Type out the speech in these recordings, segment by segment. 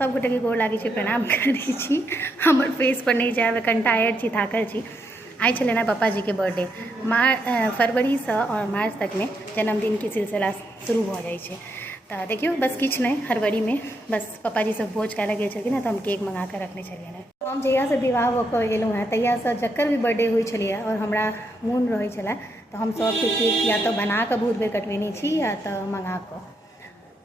सब गोटे के गोर लागे छी, प्रणाम करै छी। हमर फेस पर नहीं जाए, कनि टायर्ड छी, थाकल छी। आई छलै ना पप्पा जी के बर्थडे। फरवरी से और मार्च तक में जन्मदिन के सिलसिला शुरू भ जाइ छै। तो देखियो बस किछु नहीं, फरवरी में बस पप्पा जी सब भोज खाए गेल छलखिन हैं, तो हम केक मंगा कर रखने छलिए हैं। हम जहिया से विवाह होकर गेलहुँ हैं तहिया से जकर भी बर्थडे होइ छलिए और हमरा मोन रहै छलै तो हम सबके केक या तो बना कऽ बहुत बेर कटवेने छी या तो मंगा कऽ।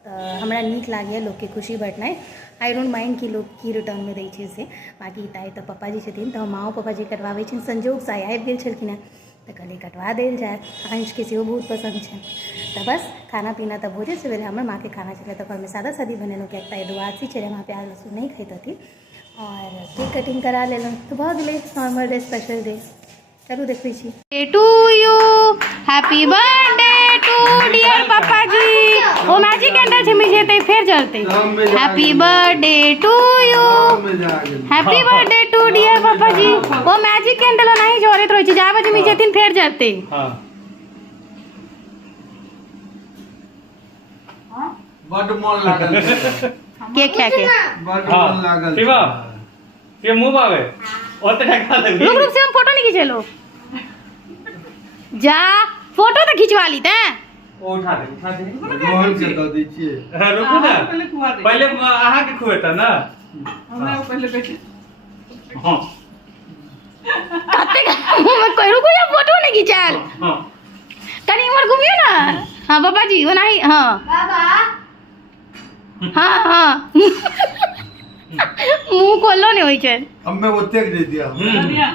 तो हमरा नीक लागैए लोकके खुशी बाँटनाइ। आई डोंट माइंड कि लोग की रिटर्न में दै छै से। बाकी ताई तो पप्पा जी छथिन, तो माओ पप्पा जी कटवाबै छथिन। संजोग से आबि गेल छलखिन हैं तो कहलिए कटवा देल जाए। अंश के सेहो बहुत पसंद छै। तो बस खाना पीना तो भोजे सवेरे हमर माँ के खाना छलै, तो घरमे सादा सादी बनेलहुँ, किएक तऽ द्वादशी छलै, वहाँ प्याज लहसुन नहीं खैत हथिन। और केक कटिंग करा लेलहुँ, तो भऽ गेलै नॉर्मल डे, स्पेशल डे। चलू देखै छी। To you happy birthday to dear papa ji. वो मैजिक कैंडल छै मिझेतै फेर जलतै। Happy birthday to you, happy birthday to dear papa ji. वो मैजिक कैंडल नहीं जरैत रहै छै, जाबे जे मिझेथिन फेर जलतै। बड मन लागल केक खा के बड मन लागल शिवा के मुंह बावे ओते खा दे। रुक रुक से हम फोटो नहीं खींचेलो। जा फोटो तो खिंचवा ली ते। ओ उठा दे रोहन के दऽ दै छियै। रुकू ना, पहले अहाँ के खुएता ना, हमरा पहले बैठे। हां कते मैं कोई रुको या फोटो नहीं खिंचाल। हां कनी उमर घूमियो ना। हां पापा जी वो नहीं। हां बाबा हां हां मुंह खोलो नहीं होई छै। हम्मे ओते दे दिया। दुनिया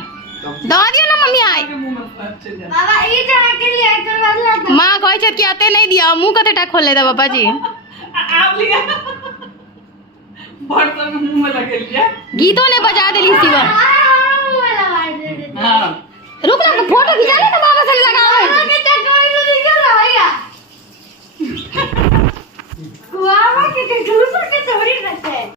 दऽ दियो ना मम्मी आई। के मुंह में चल जा। बाबा ई तरह के लिए आइटम वाला मां कहै छै कि अते नहीं दिया, मुंह कते टा खोल ले दे पापा जी। आब लिया बर्तन मुंह में लगे लिया। गीतों ने बजा देली शिवा। वाला वाला दे दे। हां रुक ना फोटो खिंचा ले ना बाबा से लगाओ। के चक्कर में निकल रहा है। बाबा के दूसरे के थोड़ी रखते हैं।